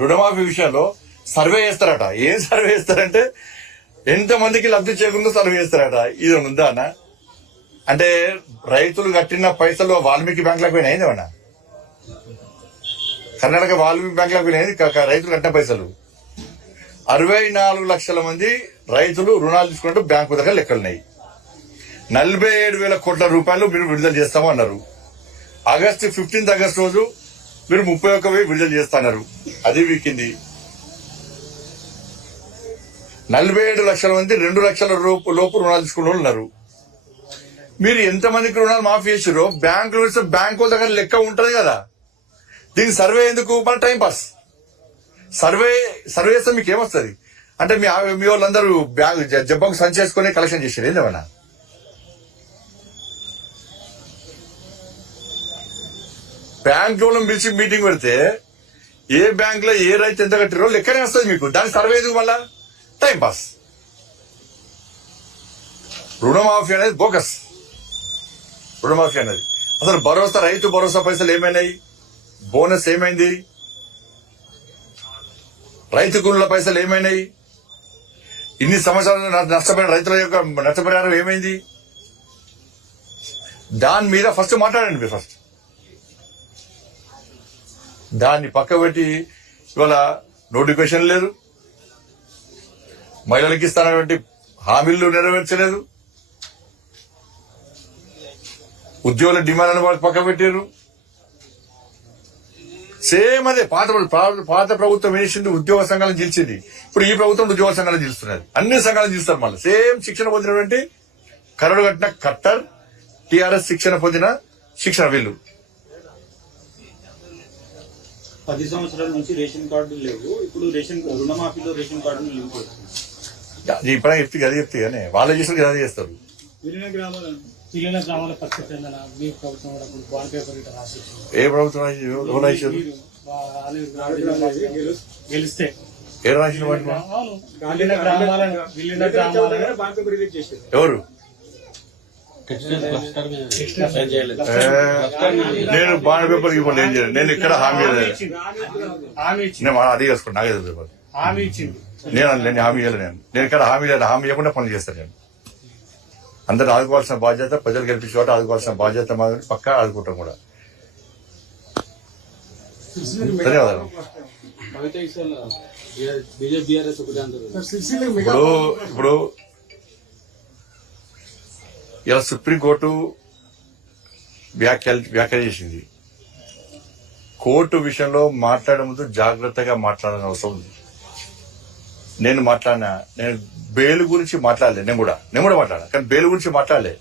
రుణమాఫీ విషయంలో సర్వే చేస్తారట. ఏం సర్వే చేస్తారంటే ఎంతమందికి లబ్ధి చేకూరిందో సర్వే చేస్తారట. ఇది ఉందా అన్న? అంటే రైతులు కట్టిన పైసలు వాల్మీకి బ్యాంకులకు పోయినాయి ఏమన్నా? కర్ణాటక వాల్మీకి బ్యాంకులకు పోయినాయి రైతులు కట్టిన పైసలు. 64 లక్షల మంది రైతులు రుణాలు తీసుకున్నట్టు బ్యాంకు దగ్గర లెక్కలున్నాయి. 47,000 కోట్ల రూపాయలు మీరు విడుదల చేస్తాము అన్నారు. ఆగస్టు 15 ఆగస్టు రోజు మీరు 31,000 విడుదల చేస్తున్నారు. అది వీకింది. 47 లక్షల మంది 2 లక్షల లోపు రుణాలు తీసుకున్న వాళ్ళు ఉన్నారు. మీరు ఎంతమందికి రుణాలు మాఫీ చేసారో బ్యాంకు దగ్గర లెక్క ఉంటది కదా. దీనికి సర్వే ఎందుకు? మన టైం పాస్. సర్వే చేస్తే మీకు ఏమొస్తుంది అంటే మీ వాళ్ళందరూ జబ్బకు సంచేసుకుని కలెక్షన్ చేశారు ఏందేమన్నా? బ్యాంక్ లోన్ పిలిచి మీటింగ్ పెడితే ఏ బ్యాంక్ లో ఏ రైతు ఎంత కట్టిరో లెక్కనే వస్తుంది మీకు. దానికి సర్వే ఎందుకు? మళ్ళా టైం పాస్. రుణమాఫీ అనేది బోగస్. రుణమాఫీ అనేది అసలు భరోసా, రైతు భరోసా పైసలు ఏమైనాయి? బోనస్ ఏమైంది? రైతు కూలీల పైసలు ఏమైనాయి? ఇన్ని సంవత్సరాలు నష్టపోయిన రైతుల యొక్క నష్టపరిహారం ఏమైంది? దాని మీద ఫస్ట్ మాట్లాడండి మీరు. ఫస్ట్ దాన్ని పక్క పెట్టి ఇవాళ నోటిఫికేషన్ లేదు, మహిళలకు ఇస్తానటువంటి హామీలు నెరవేర్చలేదు, ఉద్యోగుల డిమాండ్ వాళ్ళకి పక్క పెట్టారు. సేమ్ అదే పాత ప్రభుత్వం వేసింది ఉద్యోగ సంఘాలను గెలిచింది. ఇప్పుడు ఈ ప్రభుత్వం ఉద్యోగ సంఘాలను గెలుస్తున్నది. అన్ని సంఘాలను గెలుస్తారు. మళ్ళీ సేమ్ శిక్షణ పొందినటువంటి కరడు కట్టిన కట్టర్ టీఆర్ఎస్ శిక్షణ పొందిన శిక్షణ వీళ్ళు. 10 సంవత్సరాల నుంచి రేషన్ కార్డులు లేవు. ఇప్పుడు రుణమాఫీలో రేషన్ కార్డులు లేవు. ఇప్పుడు చెప్తే అది చెప్తే కానీ వాళ్ళు చేసిన అదే చేస్తారు. విలీన గ్రామాల పరిస్థితి మీ ప్రభుత్వం ఏ ప్రభుత్వం గెలిస్తే ఏ రాసిన ఎవరు? నేను బాండ్ పేపర్ ఇవ్వండి. ఏం చేయలేదు నేను. ఇక్కడ హామీ నేను అది చేసుకున్నాను. నాకే పేపర్ నేను హామీ ఇవ్వలేదు. నేను ఇక్కడ హామీ లేదు. హామీ ఇవ్వకుండా పనులు చేస్తాను. నేను అందరూ ఆదుకోవాల్సిన బాధ్యత, ప్రజలు గెలిపించే చోట ఆదుకోవాల్సిన బాధ్యత మాత్రం పక్కా ఆదుకుంటాం కూడా. ధన్యవాదాలు. ఇప్పుడు ఇలా సుప్రీంకోర్టు వ్యాఖ్య చేసింది. కోర్టు విషయంలో మాట్లాడే ముందు జాగ్రత్తగా మాట్లాడాల్సిన అవసరం ఉంది. నేను బెయిల్ గురించి మాట్లాడలే. నేను కూడా మాట్లాడా, కానీ బెయిల్ గురించి మాట్లాడలే.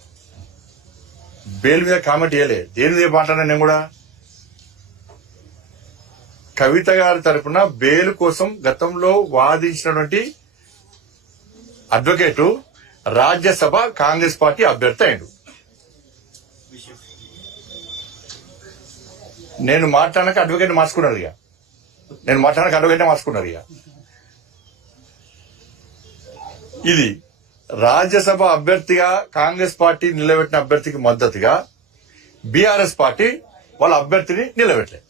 బెయిల్ మీద కామెంట్ చేయలే. దేని మీద మాట్లాడా? నేను కూడా కవిత గారి తరఫున బెయిల్ కోసం గతంలో వాదించినటువంటి అడ్వకేటు రాజ్యసభ కాంగ్రెస్ పార్టీ అభ్యర్థి అయ్యాడు. నేను మాట్లాడక అడ్వకేట్ మార్చుకున్నారు. ఇక నేను మాట్లాడక అడ్వకేట్ మార్చుకున్నారు. ఇక ఇది రాజ్యసభ అభ్యర్థిగా కాంగ్రెస్ పార్టీ నిలబెట్టిన అభ్యర్థికి మద్దతుగా బీఆర్ఎస్ పార్టీ వాళ్ళ అభ్యర్థిని నిలబెట్టలేదు.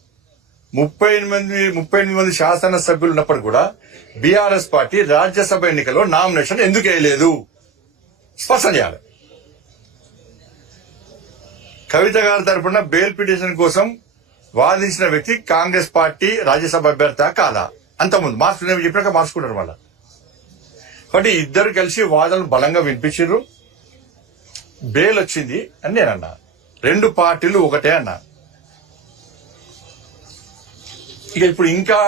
38 మంది శాసనసభ్యులు ఉన్నప్పటికీ కూడా బీఆర్ఎస్ పార్టీ రాజ్యసభ ఎన్నికల్లో నామినేషన్ ఎందుకు వేయలేదు? స్పష్టం చేయాలి. కవిత గారి తరఫున బెయిల్ పిటిషన్ కోసం వాదించిన వ్యక్తి కాంగ్రెస్ పార్టీ రాజ్యసభ అభ్యర్థి కాదా? అంతకుముందు చెప్పినాక మార్చుకున్నారు. మళ్ళా కాబట్టి ఇద్దరు కలిసి వాదనలు బలంగా వినిపించారు. బెయిల్ వచ్చింది అని నేనన్నా. 2 పార్టీలు ఒకటే అన్నా. ఇక ఇప్పుడు ఇంకా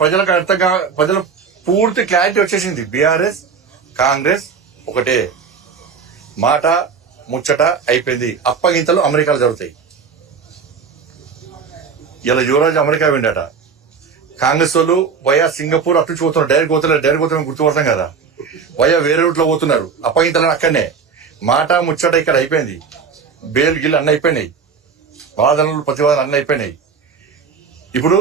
ప్రజలకు అర్థంగా ప్రజల పూర్తి క్లారిటీ వచ్చేసింది. బీఆర్ఎస్ కాంగ్రెస్ ఒకటే. మాట ముచ్చట అయిపోయింది. అప్పగింతలు అమెరికాలో జరుగుతాయి. ఇలా యువరాజు అమెరికా విండట. కాంగ్రెస్ వాళ్ళు వయా సింగపూర్ అటు నుంచి పోతున్నారు. డైరెక్ట్ పోతున్నారు గుర్తుపడతాం కదా. వయా వేరే రూట్ లో పోతున్నారు. అప్పగింతలని అక్కడనే. మాట ముచ్చట ఇక్కడ అయిపోయింది. బెయిల్ గిల్ అన్నీ అయిపోయినాయి. వాదనలు ప్రతివాదనలు అన్నీ అయిపోయినాయి. ఇప్పుడు